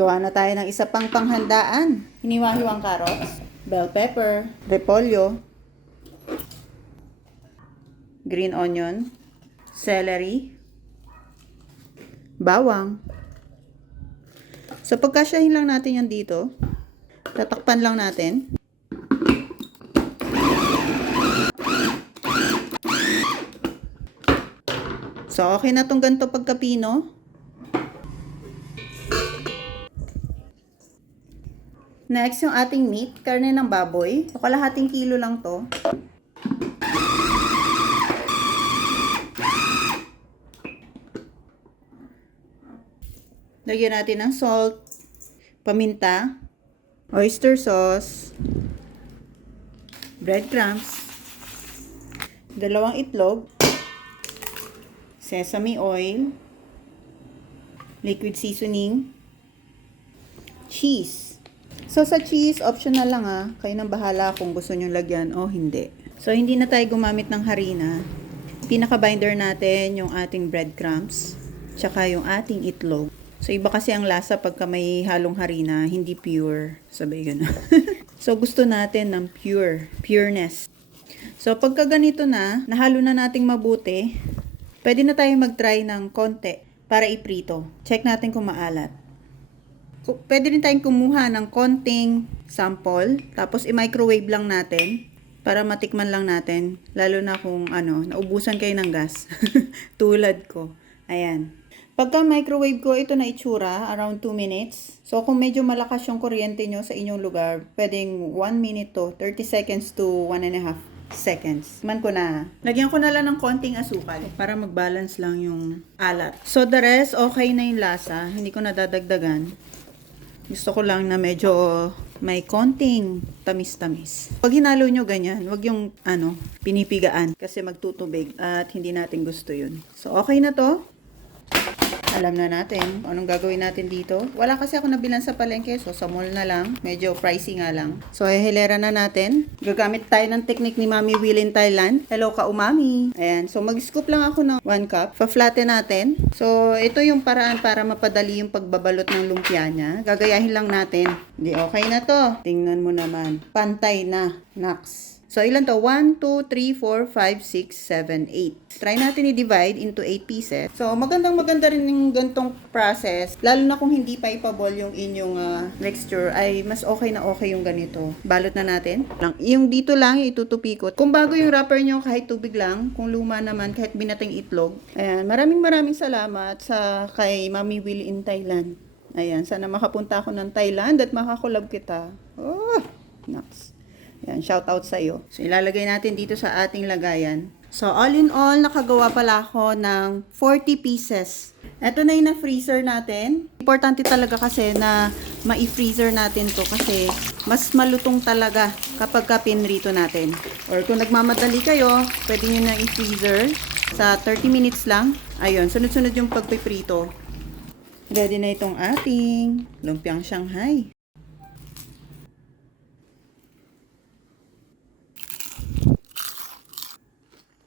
Gawa na tayo ng isa pang panghandaan. Hiniwa-hiwang carrots, bell pepper, repolyo, green onion, celery, bawang. So pagkasyahin lang natin yan dito, tatakpan lang natin. So okay na tong ganito pagkapino. Next, yung ating meat, karne ng baboy. So, kalahating kilo lang to. Lagyan natin ng salt, paminta, oyster sauce, breadcrumbs, 2 itlog, sesame oil, liquid seasoning, cheese. So, sa cheese, optional lang kayo nang bahala kung gusto nyo lagyan o hindi. So, hindi na tayo gumamit ng harina. Pinaka-binder natin yung ating breadcrumbs, tsaka yung ating itlog. So, iba kasi ang lasa pagka may halong harina, hindi pure. Sabi gano'n. So, gusto natin ng pureness. So, pagka ganito na, nahalo na nating mabuti, pwede na tayo mag-try ng konti para iprito. Check natin kung maalat. Pwede rin tayong kumuha ng konting sample, tapos i-microwave lang natin para matikman lang natin, lalo na kung naubusan kayo ng gas. Tulad ko. Ayan. Pagka microwave ko, ito na itsura, around 2 minutes. So, kung medyo malakas yung kuryente nyo sa inyong lugar, pwedeng 1 minute to 30 seconds to 1.5 seconds. Man ko na. Lagyan ko na lang ng konting asukal para mag-balance lang yung alat. So, the rest, okay na yung lasa. Hindi ko nadadagdagan. Gusto ko lang na medyo may konting tamis-tamis. Pag hinalo nyo ganyan, wag yung pinipigaan kasi magtutubig at hindi natin gusto yun. So, okay na to. Alam na natin anong gagawin natin dito. Wala kasi ako nabilan sa palengke, so sa mall na lang. Medyo pricey nga lang. So, hilera na natin. Gagamit tayo ng technique ni Mami Will in Thailand. Hello ka, umami. Ayan. So, mag-scoop lang ako ng 1 cup. Pa-flatten natin. So, ito yung paraan para mapadali yung pagbabalot ng lumpia niya. Gagayahin lang natin. Di okay na to. Tingnan mo naman. Pantay na. Naks. So, ilan to? 1, 2, 3, 4, 5, 6, 7, 8. Try natin i-divide into 8 pieces. So, maganda rin yung gantong process. Lalo na kung hindi pa ipabol yung inyong mixture, ay mas okay na okay yung ganito. Balot na natin. Yung dito lang, itutupi ko. Kung bago yung wrapper nyo, kahit tubig lang. Kung luma naman, kahit binating itlog. Ayan, maraming salamat sa kay Mami Will in Thailand. Ayan, sana makapunta ako ng Thailand at makakulab kita. Oh, nuts. Yan, shout out sa iyo. So, ilalagay natin dito sa ating lagayan. So, all in all, nakagawa pala ako ng 40 pieces. Ito na yung na-freezer natin. Importante talaga kasi na ma-freezer natin to kasi mas malutong talaga kapag pinrito natin. Or kung nagmamadali kayo, pwede nyo na i-freezer sa 30 minutes lang. Ayun, sunod-sunod yung pagpiprito. Ready na itong ating lumpiang Shanghai.